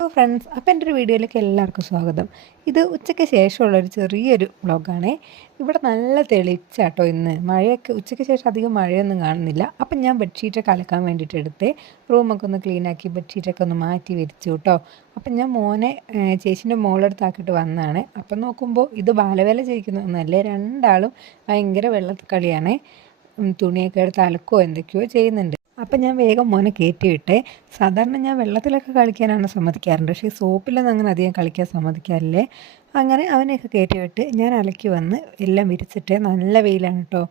Hello friends അപ്പോൾ എന്റെ ഒരു വീഡിയോയിലേക്ക് എല്ലാവർക്കും സ്വാഗതം. ഇത് ഉച്ചയ്ക്ക് ശേഷമുള്ളൊരു ചെറിയൊരു വ്ളോഗാണേ. ഇവിടെ നല്ല തെളിച്ചാട്ടോ ഇന്ന്. മഴയൊക്കെ ഉച്ചയ്ക്ക് ശേഷം അധികം മഴയൊന്നും കാണുന്നില്ല. അപ്പം ഞാൻ ബെഡ്ഷീറ്റൊക്കെ അലക്കാൻ വേണ്ടിയിട്ട് എടുത്തേ. റൂമൊക്കെ ഒന്ന് ക്ലീനാക്കി ബെഡ്ഷീറ്റൊക്കെ ഒന്ന് മാറ്റി വിരിച്ചു കേട്ടോ അപ്പം ഞാൻ മോനെ ചേച്ചീന്റെ മോളെടുത്താക്കിയിട്ട് വന്നതാണ്. അപ്പം നോക്കുമ്പോൾ ഇത് ബാലവേല ചെയ്യിക്കുന്നതൊന്നല്ലേ രണ്ടാളും ഭയങ്കര വെള്ളക്കളിയാണേ തുണിയൊക്കെ എടുത്ത് അലക്കുകയോ എന്തൊക്കെയോ ചെയ്യുന്നുണ്ട്. അപ്പം ഞാൻ വേഗം മോനെ കയറ്റി വിട്ടേ സാധാരണ ഞാൻ വെള്ളത്തിലൊക്കെ കളിക്കാനാണ് സമ്മതിക്കാറുണ്ട്. പക്ഷേ സോപ്പിലൊന്നും അങ്ങനെ അധികം കളിക്കാൻ സമ്മതിക്കാറില്ലേ? അങ്ങനെ അവനെയൊക്കെ കയറ്റി വിട്ട് ഞാൻ അലക്കി വന്ന് എല്ലാം വിരിച്ചിട്ട് നല്ല വെയിലാണ് കേട്ടോ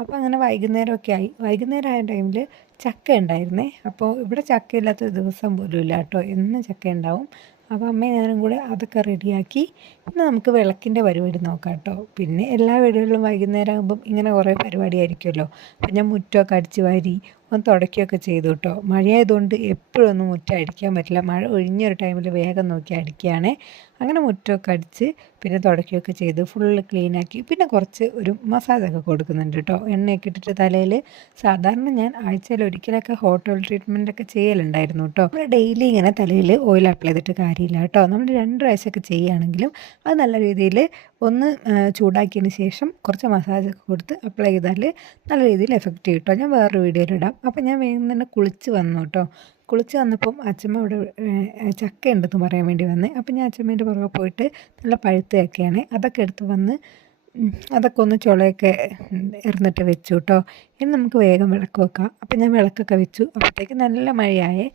അപ്പോൾ അങ്ങനെ വൈകുന്നേരമൊക്കെ ആയി. വൈകുന്നേരം ആയ ടൈമിൽ ചക്ക ഉണ്ടായിരുന്നേ. അപ്പോൾ ഇവിടെ ചക്ക ഇല്ലാത്ത ദിവസം പോലും ഇല്ല കേട്ടോ എന്നും ചക്ക ഉണ്ടാവും. അപ്പോൾ അമ്മയും ഞാനും കൂടെ അതൊക്കെ റെഡിയാക്കി പിന്നെ നമുക്ക് വിളക്കിന്റെ പരിപാടി നോക്കാം കേട്ടോ പിന്നെ എല്ലാ വീടുകളിലും വൈകുന്നേരം ആകുമ്പം ഇങ്ങനെ കുറേ പരിപാടി ആയിരിക്കുമല്ലോ. അപ്പം ഞാൻ മുറ്റമൊക്കെ അടിച്ച് വാരി ഒന്ന് തുടക്കുകയൊക്കെ ചെയ്തു കേട്ടോ. മഴയായതുകൊണ്ട് എപ്പോഴും ഒന്നും മുറ്റം അടിക്കാൻ പറ്റില്ല. മഴ ഒഴിഞ്ഞൊരു ടൈമിൽ വേഗം നോക്കി അടിക്കുകയാണേ. അങ്ങനെ മുറ്റമൊക്കെ അടിച്ച് പിന്നെ തുടക്കുകയൊക്കെ ചെയ്ത്. ഫുള്ള് ക്ലീനാക്കി പിന്നെ കുറച്ച് ഒരു മസാജൊക്കെ കൊടുക്കുന്നുണ്ട് കേട്ടോ. എണ്ണയൊക്കെ ഇട്ടിട്ട് തലയിൽ സാധാരണ ഞാൻ ആഴ്ചയിൽ ഒരിക്കലൊക്കെ ഹോട്ട് ഓയിൽ ട്രീറ്റ്മെന്റൊക്കെ ചെയ്യലുണ്ടായിരുന്നു കേട്ടോ. നമ്മൾ ഡെയിലി ഇങ്ങനെ തലയിൽ ഓയിൽ അപ്ലൈ ചെയ്തിട്ട് കാര്യമില്ല കേട്ടോ. നമ്മൾ രണ്ട് പ്രാവശ്യമൊക്കെ ചെയ്യുകയാണെങ്കിലും അത് നല്ല രീതിയിൽ ഒന്ന് ചൂടാക്കിയതിന് ശേഷം കുറച്ച് മസാജൊക്കെ കൊടുത്ത് അപ്ലൈ ചെയ്താൽ നല്ല രീതിയിൽ എഫക്റ്റ് കിട്ടും. ഞാൻ വേറൊരു വീഡിയോയിലിടാം അപ്പോൾ ഞാൻ വേഗം തന്നെ കുളിച്ച് വന്നു കേട്ടോ കുളിച്ച് വന്നപ്പം അച്ഛമ്മ ഇവിടെ ചക്ക ഉണ്ടെന്ന് പറയാൻ വേണ്ടി വന്നേ. അപ്പം ഞാൻ അച്ഛമ്മേന്റെ പുറകെ പോയിട്ട് നല്ല പഴുത്തയൊക്കെയാണ് അതൊക്കെ എടുത്ത് വന്ന് അതൊക്കെ ഒന്ന് ചുളയൊക്കെ എറിഞ്ഞിട്ട് വെച്ചു കേട്ടോ ഇനി നമുക്ക് വേഗം വിളക്ക് വെക്കാം. അപ്പം ഞാൻ വിളക്കൊക്കെ വെച്ചു. അപ്പോഴത്തേക്ക് നല്ല മഴയായേ.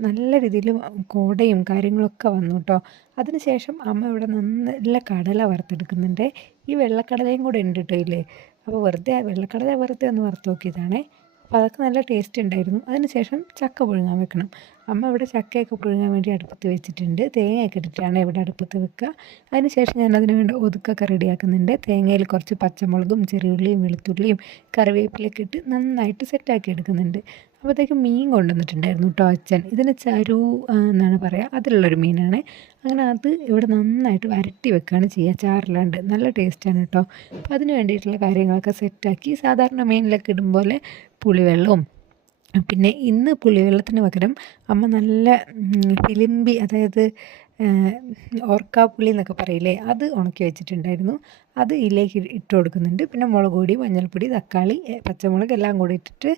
നല്ല രീതിയിൽ കോടയും കാര്യങ്ങളൊക്കെ വന്നു കേട്ടോ അതിനുശേഷം അമ്മ ഇവിടെ നല്ല കടല വറുത്തെടുക്കുന്നുണ്ട്. ഈ വെള്ളക്കടലയും കൂടെ ഉണ്ട് കേട്ടോ ഇല്ലേ അപ്പോൾ വെറുതെ വെള്ളക്കടല വെറുതെ ഒന്ന് വറുത്ത് നോക്കിയതാണേ. അപ്പോൾ അതൊക്കെ നല്ല ടേസ്റ്റ് ഉണ്ടായിരുന്നു. അതിനുശേഷം ചക്ക പുഴുങ്ങാൻ വെക്കണം. അമ്മ ഇവിടെ ചക്കയൊക്കെ പുഴുങ്ങാൻ വേണ്ടി അടുപ്പത്ത് വെച്ചിട്ടുണ്ട്. തേങ്ങയൊക്കെ ഇട്ടിട്ടാണ് ഇവിടെ അടുപ്പത്ത് വെക്കുക. അതിനുശേഷം ഞാൻ അതിന് വേണ്ട ഒതുക്കൊക്കെ റെഡിയാക്കുന്നുണ്ട്. തേങ്ങയിൽ കുറച്ച് പച്ചമുളകും ചെറിയുള്ളിയും വെളുത്തുള്ളിയും കറിവേപ്പിലൊക്കെ ഇട്ട് നന്നായിട്ട് സെറ്റാക്കി എടുക്കുന്നുണ്ട്. അപ്പോഴത്തേക്കും മീൻ കൊണ്ടുവന്നിട്ടുണ്ടായിരുന്നു കേട്ടോ അച്ഛൻ. ഇതിന് ചരു എന്നാണ് പറയുക അതിലുള്ളൊരു മീനാണ്. അങ്ങനെ അത് ഇവിടെ നന്നായിട്ട് വരട്ടി വെക്കുകയാണ് ചെയ്യുക ചാറിലാണ്ട്. നല്ല ടേസ്റ്റാണ് കേട്ടോ അപ്പോൾ അതിന് വേണ്ടിയിട്ടുള്ള കാര്യങ്ങളൊക്കെ സെറ്റാക്കി സാധാരണ മീനിലൊക്കെ ഇടും പോലെ പുളിവെള്ളവും പിന്നെ ഇന്ന് പുളിവെള്ളത്തിന് പകരം അമ്മ നല്ല ഫിലിമ്പി അതായത് ഓർക്കാപ്പുളി എന്നൊക്കെ പറയില്ലേ? അത് ഉണക്കി വെച്ചിട്ടുണ്ടായിരുന്നു. അത് ഇതിലേക്ക് ഇട്ട് കൊടുക്കുന്നുണ്ട്. പിന്നെ മുളക് പൊടി മഞ്ഞൾപ്പൊടി തക്കാളി പച്ചമുളക് എല്ലാം കൂടി ഇട്ടിട്ട്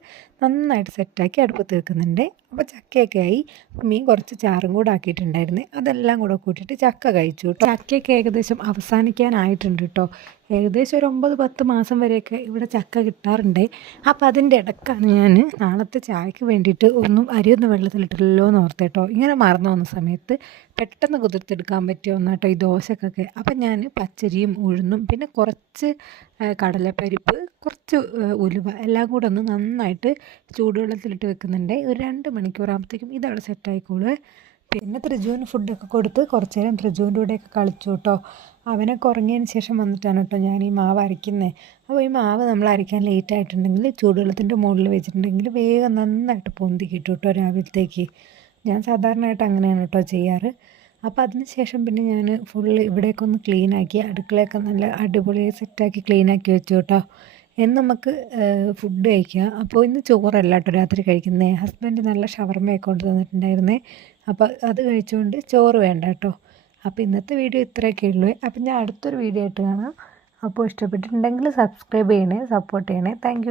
നന്നായിട്ട് സെറ്റാക്കി അടുപ്പത്ത് വെക്കുന്നുണ്ട്. അപ്പോൾ ചക്കയൊക്കെ ആയി. മീൻ കുറച്ച് ചാറും കൂടെ ആക്കിയിട്ടുണ്ടായിരുന്നു. അതെല്ലാം കൂടെ കൂട്ടിയിട്ട് ചക്ക കഴിച്ചു കേട്ടോ. ചക്കയൊക്കെ ഏകദേശം അവസാനിക്കാനായിട്ടുണ്ട് കേട്ടോ. ഏകദേശം ഒരു ഒമ്പത് പത്ത് മാസം വരെയൊക്കെ ഇവിടെ ചക്ക കിട്ടാറുണ്ട്. അപ്പോൾ അതിന്റെ ഇടക്കാണ് ഞാൻ നാളത്തെ ചായക്ക് വേണ്ടിയിട്ട് ഒന്നും അരിയൊന്നും വെള്ളത്തിലിട്ടില്ലല്ലോ എന്ന് ഓർത്തേട്ടോ ഇങ്ങനെ മറന്നു വന്ന സമയത്ത് പെട്ടെന്ന് കുതിർത്തെടുക്കാൻ പറ്റിയ ഒന്നാട്ടോ ഈ ദോശക്കൊക്കെ. അപ്പം ഞാൻ പച്ചരിയും ഉഴുന്നും പിന്നെ കുറച്ച് കടലപ്പരിപ്പ് കുറച്ച് ഉലുവ എല്ലാം കൂടെ ഒന്ന് നന്നായിട്ട് ചൂടുവെള്ളത്തിലിട്ട് വെക്കുന്നുണ്ട്. ഒരു രണ്ട് മണിക്കൂറാകുമ്പോഴത്തേക്കും ഇതവിടെ സെറ്റായിക്കോളൂ പിന്നെ ത്രിജുവിന് ഫുഡൊക്കെ കൊടുത്ത് കുറച്ച് നേരം ത്രിജുവിന്റെ കൂടെയൊക്കെ കളിച്ചു കേട്ടോ. അവനെ കുറങ്ങിയതിന് ശേഷം വന്നിട്ടാണ് കേട്ടോ ഞാൻ ഈ മാവ് അരയ്ക്കുന്നത് അപ്പോൾ ഈ മാവ് നമ്മൾ അരയ്ക്കാൻ ലേറ്റ് ആയിട്ടുണ്ടെങ്കിൽ ചൂടുവെള്ളത്തിന്റെ മുകളിൽ വെച്ചിട്ടുണ്ടെങ്കിൽ വേഗം നന്നായിട്ട് പൊന്തി കിട്ടും കേട്ടോ രാവിലത്തേക്ക്. ഞാൻ സാധാരണയായിട്ട് അങ്ങനെയാണ് കേട്ടോ ചെയ്യാറ്. അപ്പോൾ അതിന് ശേഷം പിന്നെ ഞാൻ ഫുള്ള് ഇവിടെയൊക്കെ ഒന്ന് ക്ലീനാക്കി അടുക്കളയൊക്കെ നല്ല അടിപൊളിയായി സെറ്റാക്കി ക്ലീനാക്കി വെച്ചു കേട്ടോ എന്ന് നമുക്ക് ഫുഡ് കഴിക്കാം. അപ്പോൾ ഇന്ന് ചോറല്ല കേട്ടോ രാത്രി കഴിക്കുന്നത് ഹസ്ബൻഡ് നല്ല ഷവർമ്മയൊക്കെ കൊണ്ട് തന്നിട്ടുണ്ടായിരുന്നേ. അപ്പോൾ അത് കഴിച്ചുകൊണ്ട് ചോറ് വേണ്ട കേട്ടോ അപ്പോൾ ഇന്നത്തെ വീഡിയോ ഇത്രയൊക്കെ ഉള്ളൂ. അപ്പോൾ ഞാൻ അടുത്തൊരു വീഡിയോ ആയിട്ട് കാണാം. അപ്പോൾ ഇഷ്ടപ്പെട്ടിട്ടുണ്ടെങ്കിൽ സബ്സ്ക്രൈബ് ചെയ്യണേ സപ്പോർട്ട് ചെയ്യണേ. താങ്ക്